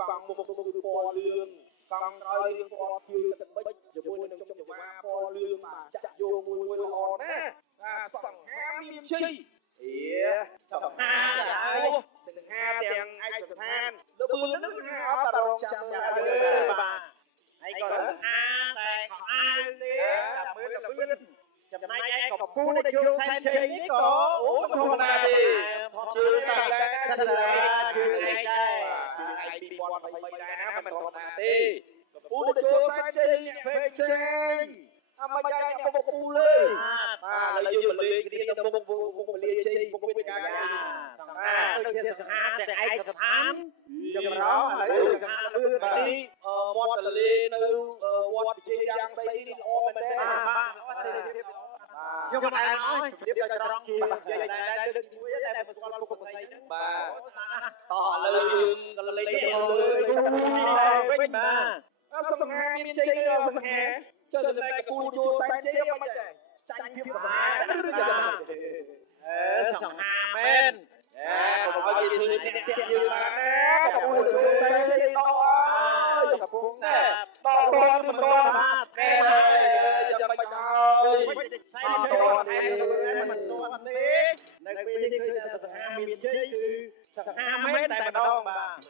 កង់មុខគឺពណ៌លឿងកង់ក្រោយរៀងពណ៌ខៀវទឹកបិចជាមួយនឹងចុងចង្វាពណ៌លឿងបាទចាក់យកមួយល្អណាស់បាទសង្ហាមានជ័យសង្ហាហើយសង្ហាទាំងឯកសណ្ឋានលើបឿននឹងសង្ហាអត់តែរងចាំយ៉ាងទេបាទហើយក៏សង្ហាតែខោអាវទេតែមើលតែបឿនចំណែកឯកំពូលដែលជើងសែនជ័យនេះក៏អូធម្មតាទេជើងតែតែជើងឯងដែរជើងឯង2023ដែរណាមិនធម្មតាទេកំពូលដែលជើងសែនជ័យអ្នកពេកចេញអមយ៉ាអ្នកពុកកំពូលលើបាទឥឡូវយើងមកលេងគ្នាទៅមុខលាជ័យមុខវិទ្យាសង្ហាដូចជាសង្ហាតែឯកស្ថានចម្រោះហើយសង្ហាលឿនបាទនេះមាត់ទលេនៅវត្តវិជ័យយ៉ាងស្អីនេះល្អមែនទេបាទយកមកឯងអើយជម្រាបដល់ត្រង់ជាដែរដឹកជួយតែមិនស្គាល់ពុកស្រីហ្នឹងបាទតោះឥឡូវយើងក៏លេងទៅវិញបាទសង្ហាមានជ័យដល់សង្ហាចុះចំណែកកពូលជួសែនជ័យមិនដែរចាញ់ភាពសង្ហាឬយ៉ាងសង្ហាមែនកុំឲ្យយើងធ្វើអ្នកទៀតយើងបានណាកពូលជួសែនជ័យដល់អើយកំពុងតែដល់មិនដល់ថែហើយចាំបាច់ហើយសែនជ័យដល់ថែមិនដល់ទេនៅពេលនេះគឺសង្ហាមានជ័យគឺសង្ហាមែនតែម្ដងបាទ